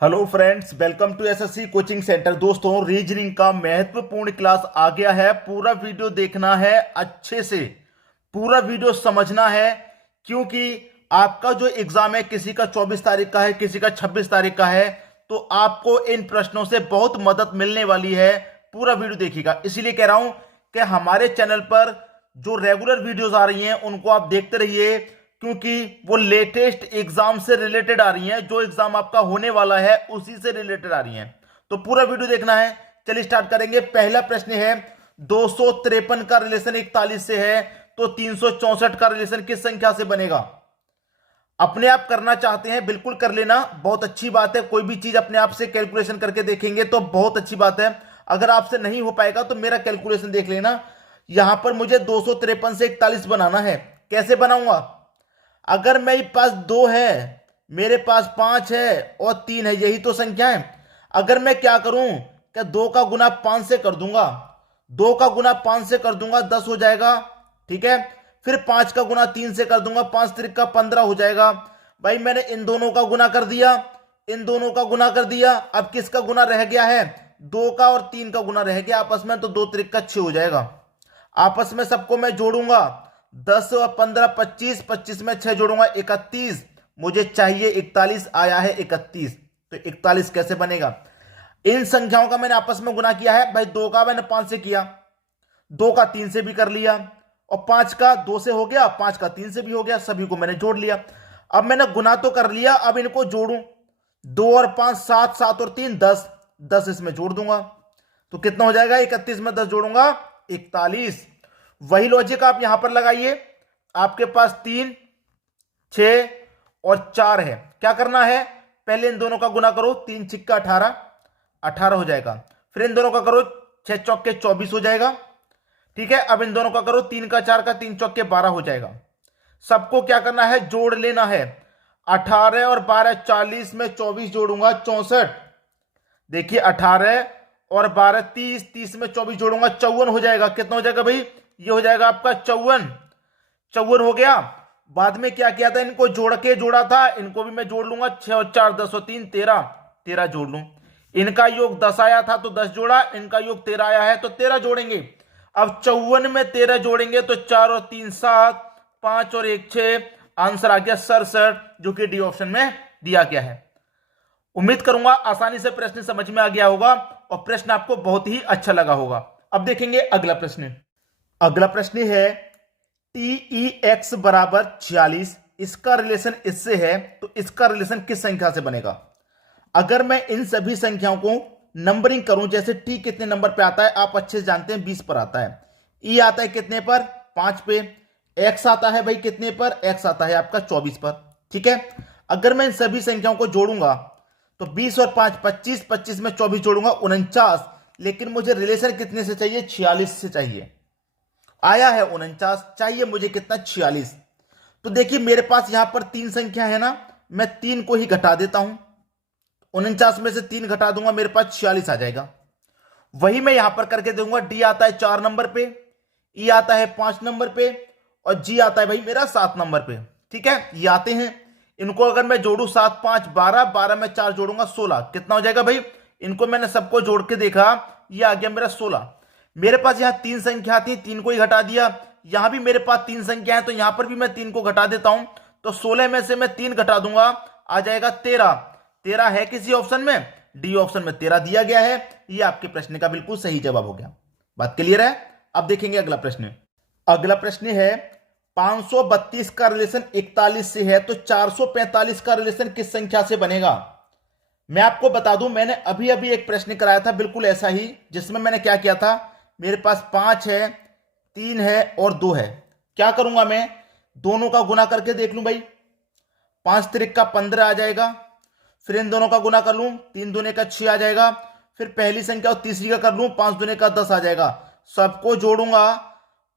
Hello friends, welcome to SSC coaching centre. दोस्तों, reasoning का महत्वपूर्ण क्लास आ गया है। पूरा वीडियो देखना है, अच्छे से पूरा वीडियो समझना है, क्योंकि आपका जो एग्जाम है किसी का 24 तारीख का है, किसी का 26 तारीख का है। तो आपको इन प्रश्नों से बहुत मदद मिलने वाली है। पूरा वीडियो देखिएगा। इसीलिए कह रहा हूं कि हमारे चैनल पर जो रेगुलर वीडियोस आ रही हैं उनको आप देखते रहिए, क्योंकि वो लेटेस्ट एग्जाम से रिलेटेड आ रही हैं। जो एग्जाम आपका होने वाला है उसी से रिलेटेड आ रही हैं। तो पूरा वीडियो देखना है। चलिए स्टार्ट करेंगे। पहला प्रश्न है, 253 का रिलेशन 41 से है, तो 364 का रिलेशन किस संख्या से बनेगा? अपने आप करना चाहते हैं, बिल्कुल कर लेना, बहुत अच्छी बात है। कोई भी चीज अपने आप से कैलकुलेशन करके देखेंगे तो बहुत अच्छी बात है। अगर आपसे नहीं हो पाएगा तो मेरा कैलकुलेशन देख लेना। यहां पर मुझे 253 से 41 बनाना है। कैसे बनाऊंगा? अगर मेरे पास 2 है, मेरे पास 5 है और 3 है, यही तो संख्या है। अगर मैं क्या करूं, क्या 2 का गुना 5 से कर दूंगा, 2 का गुना 5 से कर दूंगा, 10 हो जाएगा। ठीक है, फिर 5 का गुना 3 से कर दूंगा, 5 त्रिक का 15 हो जाएगा। भाई मैंने इन दोनों का गुना कर दिया, इन दोनों का गुना कर दिया। अब किसका गुना रह गया है? 2 का और 3 का गुना रह गया आपस में, तो 2 त्रिक का 6 हो जाएगा। आपस में सबको मैं जोड़ूंगा, 10 और 15 25, 25 में 6 जोड़ूंगा 31। मुझे चाहिए 41, आया है 31। तो 41 कैसे बनेगा? इन संख्याओं का मैंने आपस में गुना किया है। भाई 2 का मैंने 5 से किया, 2 का 3 से भी कर लिया, और 5 का 2 से हो गया, 5 का 3 से भी हो गया। सभी को मैंने जोड़ लिया। अब मैंने गुना तो कर लिया, अब इनको जोड़ूं। 2 और 5 7, 7 और 3 10, 10 इसमें जोड़ दूंगा तो कितना हो जाएगा? 31 में 10 जोड़ूंगा 41। वही लॉजिक आप यहां पर लगाइए। आपके पास 3, 6 और 4 है। क्या करना है? पहले इन दोनों का गुना करो, 3 छिक्का 18, 18 हो जाएगा। फिर इन दोनों का करो, 6 चौके 24 हो जाएगा। ठीक है, अब इन दोनों का करो, 3 का 4 का 3 चौके 12 हो जाएगा। सबको क्या करना है? जोड़ लेना है। 18 और 12 40 में 24 जोड़ूंगा 64। देखिए 18 और 12 30, 30 में 24 जोड़ूंगा 54 हो जाएगा। कितना हो जाएगा भाई? ये हो जाएगा आपका 54। 54 हो गया। बाद में क्या किया था? इनको जोड़ के जोड़ा था, इनको भी मैं जोड़ लूंगा। 6 और 4 10 और 3 13, 13 जोड़ लूं। इनका योग 10 आया था तो 10 जोड़ा, इनका योग 13 आया है तो 13 जोड़ेंगे। अब 54 में 13 जोड़ेंगे तो 4 और 3 7, 5 और 1 6, आंसर आ गया 67, जो कि डी ऑप्शन में दिया गया है। उम्मीद करूंगा आसानी से प्रश्न समझ में आ गया होगा और प्रश्न आपको बहुत ही अच्छा लगा होगा। अब देखेंगे अगला प्रश्न। अगला प्रश्न है, टीई एक्स बराबर 46, इसका रिलेशन इससे है, तो इसका रिलेशन किस संख्या से बनेगा? अगर मैं इन सभी संख्याओं को नंबरिंग करूं, जैसे टी कितने नंबर पे आता है आप अच्छे से जानते हैं, 20 पर आता है। ई आता है कितने पर? 5 पे। एक्स आता है भाई कितने पर? एक्स आता है आपका 24 पर। ठीक है, अगर मैं इन सभी संख्याओं को जोड़ूंगा तो 20 और 5 25, 25 में 24 जोड़ूंगा 49। लेकिन मुझे रिलेशन कितने से चाहिए? 46 से चाहिए। आया है 49, चाहिए मुझे कितना? 46। तो देखिए मेरे पास यहां पर 3 संख्या है ना, मैं 3 को ही घटा देता हूं। 49 में से 3 घटा दूंगा, मेरे पास 46 आ जाएगा। वही मैं यहां पर करके दूंगा। डी आता है 4 नंबर पे, ई आता है 5 नंबर पे, और जी आता है भाई मेरा 7 नंबर पे। ठीक है, ये आते हैं। इनको अगर मैं जोड़ू 7 5 12, 12 में 4 जोड़ूंगा 16। कितना हो जाएगा भाई? इनको मैंने सबको जोड़ के देखा, ये आ गया मेरा 16। मेरे पास यहां 3 संख्या थी, 3 को ही घटा दिया। यहां भी मेरे पास 3 संख्या है, तो यहां पर भी मैं 3 को घटा देता हूं। तो 16 में से मैं 3 घटा दूंगा, आ जाएगा 13। 13 है किसी ऑप्शन में? डी ऑप्शन में 13 दिया गया है। ये आपके प्रश्न का बिल्कुल सही जवाब हो गया। बात क्लियर है? अब देखेंगे अगला प्रश्न। अगला प्रश्न है, 532 का रिलेशन 41 से है, तो 445 का रिलेशन किस संख्या से बनेगा? मैं आपको बता दूं, मैंने अभी अभी एक प्रश्न कराया था बिल्कुल ऐसा ही, जिसमें मैंने क्या किया था, मेरे पास 5 है, 3 है और 2 है। क्या करूंगा मैं? दोनों का गुना करके देख लूं भाई। 5 त्रिक का 15 आ जाएगा। फिर इन दोनों का गुना कर लूं, 3 दूने का 6 आ जाएगा। फिर पहली संख्या और तीसरी का कर लूं, 5 दूने का 10 आ जाएगा। सबको जोड़ूंगा,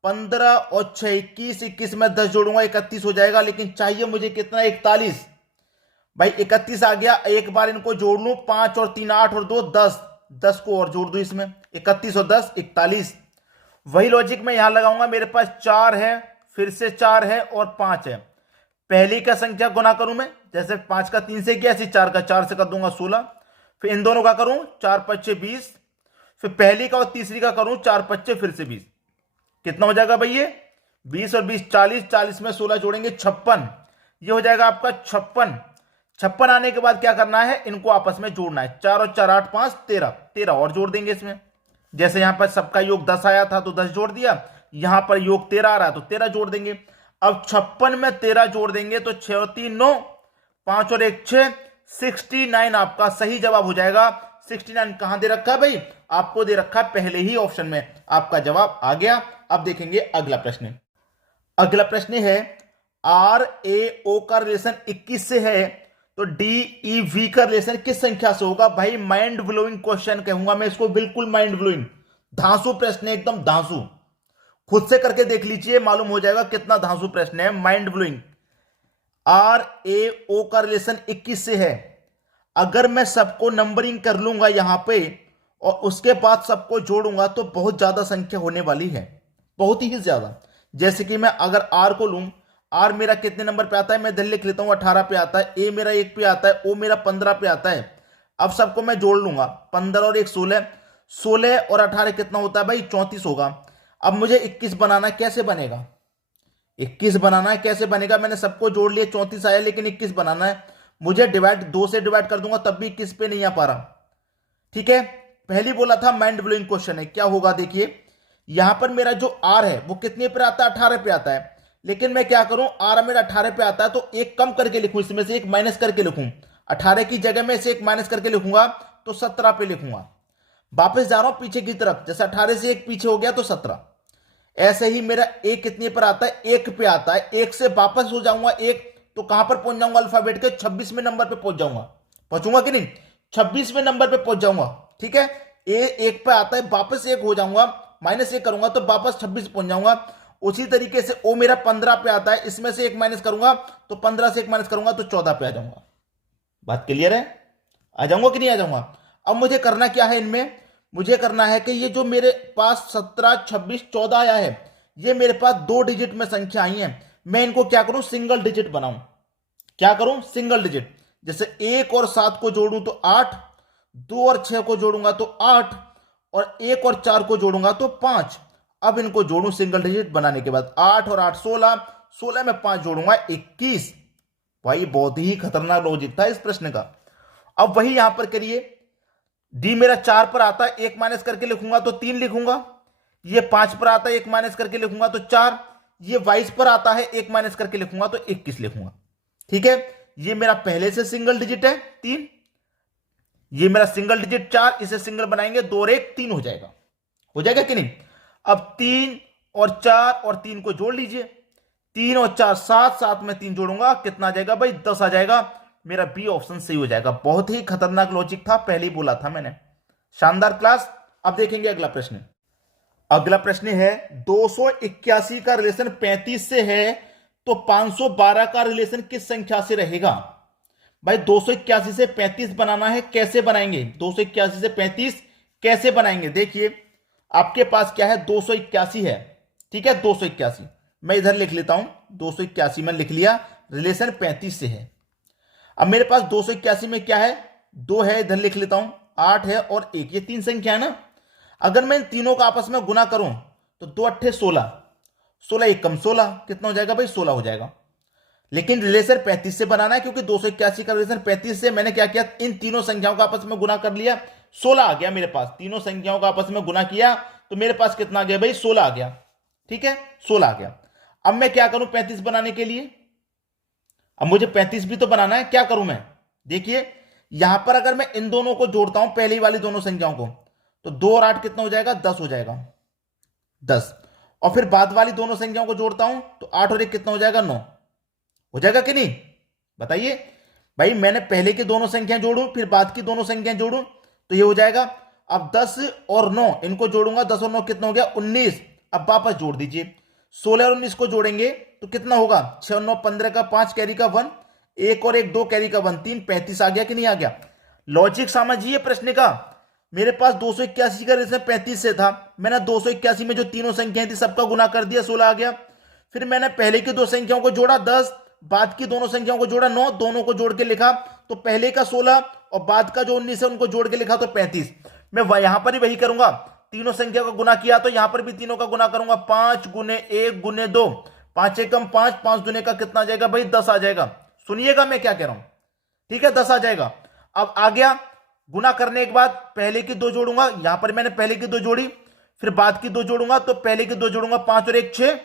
15 और 6 21, 21 में 10 जोड़ूंगा 31 हो जाएगा। लेकिन चाहिए मुझे कितना? 41। भाई 31 आ गया। एक बार इनको जोड़ लूं, 5 और 3 8 और 2 10, 10 को और जोड़ दूं इसमें, 31 और 10 41। वही लॉजिक मैं यहां लगाऊंगा। मेरे पास 4 है, फिर से 4 है और 5 है। पहली का संख्या गुना करूं मैं, जैसे 5 का 3 से किया, ऐसे 4 का 4 से कर दूंगा 16। फिर इन दोनों का करूं 4 पच्चे 20, फिर पहली का और तीसरी का करूं 4 पच्चे फिर से 20। कितना हो जाएगा भाई ये 20 और 20 40, 40 में 16 जोड़ेंगे 56। ये हो जाएगा आपका 56। 56 आने के बाद क्या करना है, इनको आपस में जोड़ना है। 4 और 4 8 5 13, 13 और जोड़ देंगे इसमें। जैसे यहां पर सबका योग 10 आया था तो 10 जोड़ दिया, यहां पर योग 13 आ रहा है तो 13 जोड़ देंगे। अब 56 में 13 जोड़ देंगे तो 6 और 3 9, 5 और 1 6, 69 आपका सही जवाब हो जाएगा। 69 कहां दे रखा है भाई, आपको दे रखा है पहले ही ऑप्शन में, आपका जवाब आ गया। अब देखेंगे अगला प्रश्न। अगला प्रश्न है आर ए ओ का रिलेशन 21 से है तो डी ई वी का रिलेशन किस संख्या से होगा। भाई माइंड ब्लोइंग क्वेश्चन कहूंगा मैं इसको, बिल्कुल माइंड ब्लोइंग, धांसू प्रश्न है, एकदम धांसू। खुद से करके देख लीजिए, मालूम हो जाएगा कितना धांसू प्रश्न है, माइंड ब्लोइंग। आर ए ओ का रिलेशन 21 से है। अगर मैं सबको नंबरिंग कर लूंगा यहां पे और उसके बाद सबको जोड़ूंगा तो बहुत ज्यादा संख्या होने वाली है, बहुत ही ज्यादा। जैसे कि मैं अगर आर को लूं, आर मेरा कितने नंबर पे आता है, मैं इधर लिख लेता हूं 18 पे आता है, ए मेरा 1 पे आता है, ओ मेरा 15 पे आता है। अब सबको मैं जोड़ लूंगा, 15 और 1 16, 16 और 18 कितना होता है भाई 34 होगा। अब मुझे 21 बनाना है, कैसे बनेगा 21 बनाना है, कैसे बनेगा, मैंने सबको जोड़ लिया 34 आया, लेकिन 21 बनाना है मुझे। डिवाइड 2 से डिवाइड कर दूंगा तब भी 21 पे नहीं आ पा रहा। ठीक है, पहली बोला था माइंड ब्लोइंग क्वेश्चन है। क्या होगा देखिए, यहां पर मेरा जो आर है वो कितने पे आता है, 18 पे आता है। लेकिन मैं क्या करूं, आर मेरा 18 पे आता है तो एक कम करके लिखूं, इसमें से एक माइनस करके लिखूं। 18 की जगह में से एक माइनस करके लिखूंगा तो 17 पे लिखूंगा। वापस जा रहा हूं पीछे की तरफ, जैसे 18 से एक पीछे हो गया तो 17। ऐसे ही मेरा एक कितने पर आता है, 1 पे आता है। 1 से वापस हो जाऊंगा 1 तो कहां पर पहुंच जाऊंगा, अल्फाबेट के 26वें नंबर पे पहुंच जाऊंगा। पहुंचूंगा कि नहीं, 26वें नंबर पे पहुंच जाऊंगा। ठीक है, ए 1 पे आता है, वापस 1 हो जाऊंगा, -1 करूंगा तो वापस 26 पहुंच जाऊंगा। उसी तरीके से ओ मेरा 15 पे आता है, इसमें से एक माइनस करूंगा तो 15 से एक माइनस करूंगा तो 14 पे आ जाऊंगा। बात क्लियर है, आ जाऊंगा कि नहीं आ जाऊंगा। अब मुझे करना क्या है, इनमें मुझे करना है कि ये जो मेरे पास 17 26 14 आया है, ये मेरे पास 2 डिजिट में संख्या आई है। मैं इनको क्या करूं, सिंगल डिजिट बनाऊं। क्या करूं, सिंगल डिजिट। जैसे 1 और 7 को जोड़ूं तो 8, 2 और 6 को जोड़ूंगा तो 8, और 1 और 4 को जोड़ूंगा तो 5। अब इनको जोड़ूं सिंगल डिजिट बनाने के बाद, 8 और 8 16, 16 में 5 जोड़ूंगा 21। भाई बहुत ही खतरनाक लॉजिक था इस प्रश्न का। अब वही यहां पर करिए, डी मेरा 4 पर आता है, 1 माइनस करके लिखूंगा तो 3 लिखूंगा। ये 5 पर आता है, 1 माइनस करके लिखूंगा तो 4। ये 22 पर आता है, 1 माइनस करके लिखूंगा तो 21 लिखूंगा। ठीक है, ये मेरा पहले से सिंगल डिजिट है 3, ये मेरा सिंगल डिजिट 4, इसे सिंगल बनाएंगे 2 और 1 3 हो जाएगा कि नहीं। अब 3 और 4 और 3 को जोड़ लीजिए, 3 और 4 7, 7 में 3 जोड़ूंगा कितना आ जाएगा भाई 10 आ जाएगा। मेरा बी ऑप्शन सही हो जाएगा। बहुत ही खतरनाक लॉजिक था, पहले ही बोला था मैंने। शानदार क्लास। अब देखेंगे अगला प्रश्न। अगला प्रश्न है 281 का रिलेशन 35 से है तो 512 का रिलेशन किस संख्या से रहेगा। भाई 281 से 35 बनाना है, कैसे बनाएंगे, 281 से 35 कैसे बनाएंगे। देखिए आपके पास क्या है, 281 है। ठीक है, 281 मैं इधर लिख लेता हूं, 281 में लिख लिया, रिलेशन 35 से है। अब मेरे पास 281 में क्या है, 2 है, इधर लिख लेता हूं, 8 है और 1, ये 3 संख्या है ना। अगर मैं इन तीनों का आपस में गुना करूं तो 2 8 16, 16 1 कम 16, कितना हो जाएगा भाई 16 हो जाएगा। लेकिन रिलेशन 35 से बनाना है, क्योंकि 281 का रिलेशन 35 से। मैंने क्या किया, इन तीनों संख्याओं का आपस में गुना कर लिया, 16 आ गया मेरे पास। तीनों संख्याओं का आपस में गुना किया तो मेरे पास कितना आ गया भाई 16 आ गया। ठीक है, 16 आ गया। अब मैं क्या करूं 35 बनाने के लिए, अब मुझे 35 भी तो बनाना है, क्या करूं मैं। देखिए यहां पर अगर मैं इन दोनों को जोड़ता हूं, पहली वाली दोनों संख्याओं को, तो 2 और 8 कितना हो जाएगा 10 हो जाएगा, 10। और फिर बाद वाली दोनों संख्याओं को जोड़ता हूं तो 8 और 1 कितना हो जाएगा 9 हो जाएगा कि नहीं, बताइए। भाई मैंने पहले की दोनों संख्याएं जोड़ू फिर बाद की दोनों संख्याएं जोड़ू तो ये हो जाएगा। अब 10 और 9 इनको जोड़ूंगा, 10 और 9 कितना हो गया 19। अब वापस जोड़ दीजिए, 16 और 19 को जोड़ेंगे तो कितना होगा 6 9 15 का 5 कैरी का 1, 1 और 1 2 कैरी का 1 3, 35 आ गया कि नहीं आ गया। लॉजिक समझिए प्रश्न का। मेरे पास 281 का रिलेशन 35 से था, मैंने 281 में जो तीनों संख्याएं थी सबका गुना कर दिया, 16 आ गया। फिर मैंने पहले की दो संख्याओं को जोड़ा 10, बाद की दोनों संख्याओं को जोड़ा 9, दोनों को जोड़ के लिखा तो पहले का 16 और बाद का जो 19 है उनको जोड़ के लिखा तो 35। मैं यहां पर ही वही करूंगा, तीनों संख्या का गुना किया तो यहां पर भी तीनों का गुना करूंगा, 5 गुने 1 गुने 2, 5 एकम 5, 5 दुने का कितना आ जाएगा भाई 10 आ जाएगा। सुनिएगा मैं क्या कह रहा हूं, ठीक है 10 आ जाएगा। अब आ गया गुना करने के बाद पहले की 2 जोड़ूंगा, यहां पर मैंने पहले की 2 जोड़ी, फिर बाद की 2 जोड़ूंगा तो पहले की 2 जोड़ूंगा 5 और 1 6,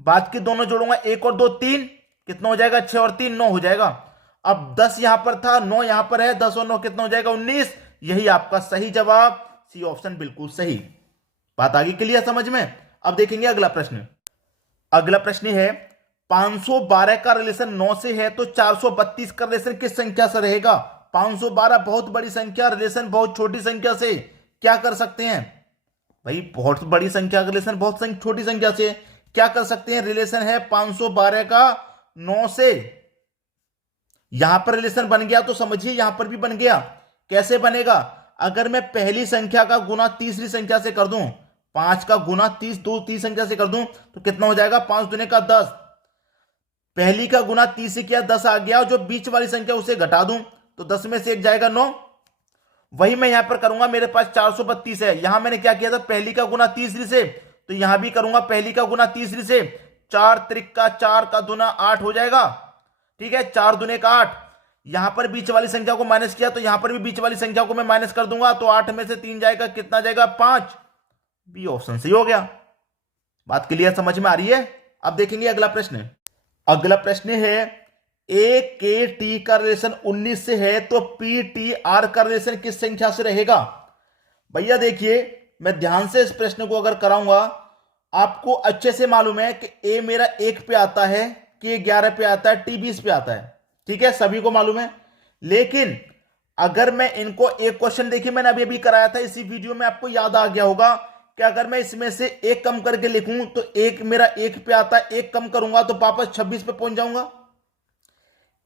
बाद की दोनों जोड़ूंगा 1 और 2 3, कितना हो जाएगा 6 और 3 9 हो जाएगा। अब 10 यहां पर था 9 यहां पर है, 10 और 9 कितना हो जाएगा 19। यही आपका सही जवाब, सी ऑप्शन बिल्कुल सही। बात आगे क्लियर समझ में। अब देखेंगे अगला प्रश्न। अगला प्रश्न है 512 का रिलेशन 9 से है तो 432 का रिलेशन किस संख्या से रहेगा। 512 बहुत बड़ी संख्या, रिलेशन बहुत छोटी संख्या से, क्या कर सकते हैं भाई, बहुत बड़ी संख्या का रिलेशन बहुत छोटी संख्या से क्या कर सकते हैं। रिलेशन है 512 का 9 से, यहां पर रिलेशन बन गया तो समझिए यहां पर भी बन गया। कैसे बनेगा, अगर मैं पहली संख्या का गुना तीसरी संख्या से कर दूं, 5 का गुना 30 संख्या से कर दूं तो कितना हो जाएगा 5 दुने का 10, पहली का गुना 30 से किया 10 आ गया, जो बीच वाली संख्या उसे घटा दूं तो 10 में से 1 जाएगा 9। वही मैं यहां पर करूंगा, मेरे पास 432 है, यहां मैंने क्या किया था पहली का गुना तीसरी से, तो यहां भी करूंगा पहली का गुना तीसरी से, 4 त्रिक का 4 का दुना 8 हो जाएगा, ठीक है 4 दुने का 8। यहां पर बीच वाली संख्या को माइनस किया तो यहां पर भी बीच वाली संख्या को मैं माइनस कर दूंगा तो 8 में से 3 जाएगा, कितना जाएगा 5। बी ऑप्शन सही हो गया। बात क्लियर समझ में आ रही है। अब देखेंगे अगला प्रश्न। अगला प्रश्न है ए के टी का रिलेशन 19 से है तो पी टी आर का रिलेशन किस संख्या से रहेगा। भैया देखिए मैं ध्यान से इस प्रश्न को अगर कराऊंगा, आपको अच्छे से मालूम है कि ए मेरा 1 पे आता है, के 11 पे आता है, टी 20 पे आता है, ठीक है सभी को मालूम है। लेकिन अगर मैं इनको एक क्वेश्चन, देखिए मैंने अभी अभी कराया था इसी वीडियो में, आपको याद आ गया होगा कि अगर मैं इसमें से एक कम करके लिखूं तो एक मेरा 1 पे आता है, एक कम करूंगा तो वापस 26 पे पहुंच जाऊंगा।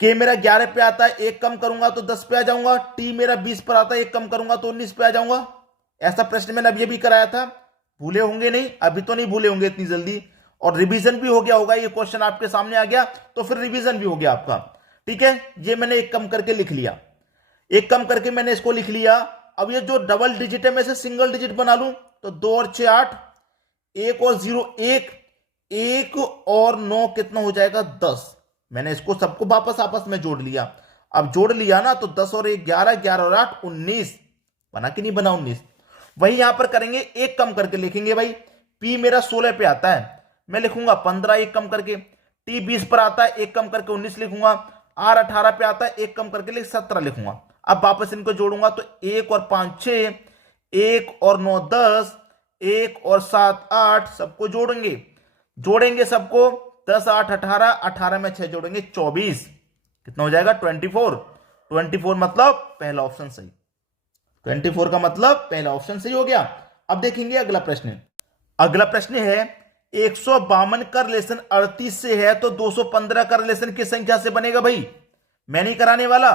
के मेरा 11 पे आता है, एक कम करूंगा तो 10 पे आ जाऊंगा। टी मेरा 20 पर आता है, एक कम करूंगा तो 19 पे आ जाऊंगा। ऐसा प्रश्न मैंने अभी अभी कराया था, भूले होंगे नहीं, अभी तो नहीं भूले होंगे इतनी जल्दी, और रिवीजन भी हो गया होगा, ये क्वेश्चन आपके सामने आ गया तो फिर रिवीजन भी हो गया आपका, ठीक है। ये मैंने एक कम करके लिख लिया, एक कम करके मैंने इसको लिख लिया। अब ये जो डबल डिजिट है मैं इसे सिंगल डिजिट बना लूं तो 2 और 6 8, 1 और 0 1, 1 और 9 कितना हो जाएगा 10। मैंने इसको सबको वापस आपस में जोड़ लिया। अब जोड़ लिया ना तो 10 और 1 11, 11 और 8 19, बना कि नहीं बना 19। वही यहां पर करेंगे, एक कम करके लिखेंगे भाई। पी मेरा 16 पे आता है, मैं लिखूंगा 15 एक कम करके। टी 20 पर आता है, एक कम करके 19 लिखूंगा। आर 18 पे आता है, एक कम करके 17 लिखूंगा। अब वापस इनको जोड़ूंगा तो 1 और 5 6, 1 और 9 10, 1 और 7 8, सबको जोड़ेंगे सबको, 10 8 18, 18 में 6 जोड़ेंगे 24, कितना हो जाएगा 24। 24 मतलब पहला ऑप्शन सही, 24 का मतलब पहला ऑप्शन सही हो गया। अब देखेंगे अगला प्रश्न। अगला प्रश्न है 152 का रिलेशन 38 से है तो 215 का रिलेशन किस संख्या से बनेगा। भाई मैं नहीं कराने वाला,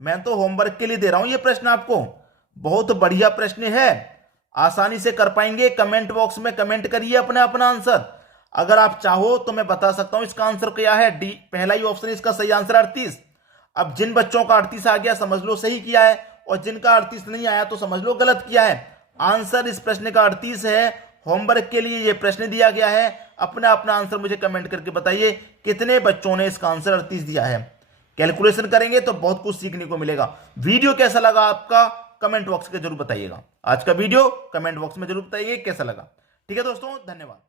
मैं तो होमवर्क के लिए दे रहा हूं ये प्रश्न आपको। बहुत बढ़िया प्रश्न है, आसानी से कर पाएंगे। कमेंट बॉक्स में कमेंट करिए अपना आंसर। अगर आप चाहो तो मैं बता सकता हूं इसका आंसर क्या है, डी पहला ही ऑप्शन इसका सही आंसर 38। अब जिन बच्चों का 38 आ गया समझ लो सही किया है, और जिनका 38 नहीं आया तो समझ लो गलत किया है। आंसर इस प्रश्न का 38 है। होमवर्क के लिए यह प्रश्न दिया गया है। अपना आंसर मुझे कमेंट करके बताइए कितने बच्चों ने इसका आंसर 38 दिया है। कैलकुलेशन करेंगे तो बहुत कुछ सीखने को मिलेगा। वीडियो कैसा लगा आपका कमेंट बॉक्स में जरूर बताइएगा। आज का वीडियो कमेंट बॉक्स में जरूर बताइए कैसा लगा। ठीक है दोस्तों, धन्यवाद।